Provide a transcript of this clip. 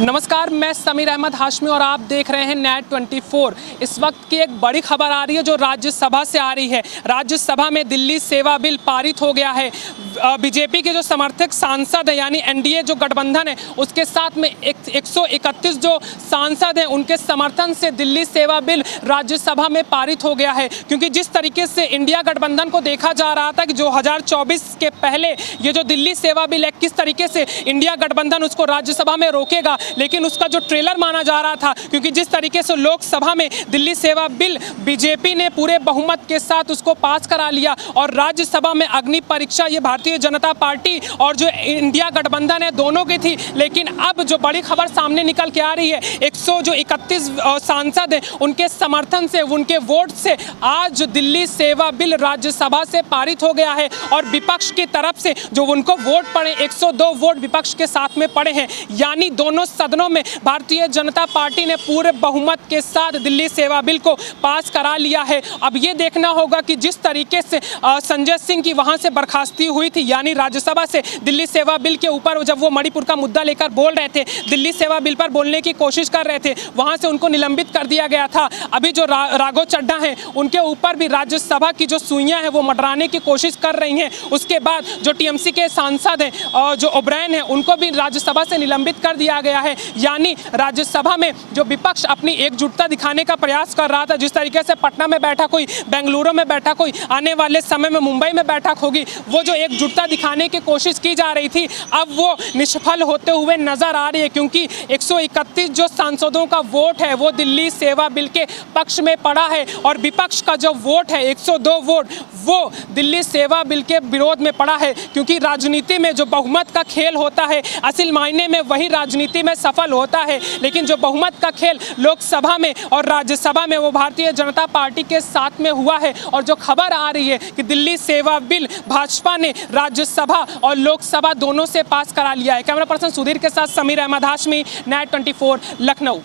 नमस्कार, मैं समीर अहमद हाशमी और आप देख रहे हैं नेट 24। इस वक्त की एक बड़ी खबर आ रही है जो राज्यसभा से आ रही है। राज्यसभा में दिल्ली सेवा बिल पारित हो गया है। बीजेपी के जो समर्थक सांसद हैं यानी एनडीए जो गठबंधन है उसके साथ में 131 जो सांसद हैं उनके समर्थन से दिल्ली सेवा बिल राज्यसभा में पारित हो गया है। क्योंकि जिस तरीके से इंडिया गठबंधन को देखा जा रहा था कि 2024 के पहले ये जो दिल्ली सेवा बिल है किस तरीके से इंडिया गठबंधन उसको राज्यसभा में रोकेगा, लेकिन उसका जो ट्रेलर माना जा रहा था, क्योंकि जिस तरीके से लोकसभा में दिल्ली सेवा बिल बीजेपी ने पूरे बहुमत के साथ उसको पास करा लिया और राज्यसभा में अग्नि परीक्षा ये भारतीय जनता पार्टी और जो इंडिया गठबंधन है दोनों की थी। लेकिन अब जो बड़ी खबर सामने निकल के आ रही है 131 सांसद हैं उनके समर्थन से, उनके वोट से आज दिल्ली सेवा बिल राज्यसभा से पारित हो गया है। और विपक्ष की तरफ से जो उनको वोट पड़े 102 वोट विपक्ष के साथ में पड़े हैं, यानी दोनों सदनों में भारतीय जनता पार्टी ने पूरे बहुमत के साथ दिल्ली सेवा बिल को पास करा लिया है। अब ये देखना होगा कि जिस तरीके से संजय सिंह की वहां से बर्खास्ती हुई थी, यानी राज्यसभा से दिल्ली सेवा बिल के ऊपर जब वो मणिपुर का मुद्दा लेकर बोल रहे थे, दिल्ली सेवा बिल पर बोलने की कोशिश कर रहे थे, वहां से उनको निलंबित कर दिया गया था। अभी जो राघव चड्ढा हैं उनके ऊपर भी राज्यसभा की जो सुइयां हैं वो मडराने की कोशिश कर रही हैं। उसके बाद जो टीएमसी के सांसद हैं और जो ओब्रायन है उनको भी राज्यसभा से निलंबित कर दिया गया है। यानी राज्यसभा में जो विपक्ष अपनी एकजुटता दिखाने का प्रयास कर रहा था, जिस तरीके से पटना में बैठा कोई, बेंगलुरु में बैठा कोई, आने वाले समय में मुंबई में बैठक होगी, वो जो एकजुटता दिखाने की कोशिश की जा रही थी अब वो निष्फल होते हुए नजर आ रही है। क्योंकि 131 जो सांसदों का वोट है वो दिल्ली सेवा बिल के पक्ष में पड़ा है और विपक्ष का जो वोट है 102 वोट वो दिल्ली सेवा बिल के विरोध में पड़ा है। क्योंकि राजनीति में जो बहुमत का खेल होता है असल मायने में वही राजनीति में सफल होता है, लेकिन जो बहुमत का खेल लोकसभा में और राज्यसभा में वो भारतीय जनता पार्टी के साथ में हुआ है। और जो खबर आ रही है कि दिल्ली सेवा बिल भाजपा ने राज्यसभा और लोकसभा दोनों से पास करा लिया है। कैमरा पर्सन सुधीर के साथ समीर अहमद हाशमी, नेट 24, लखनऊ।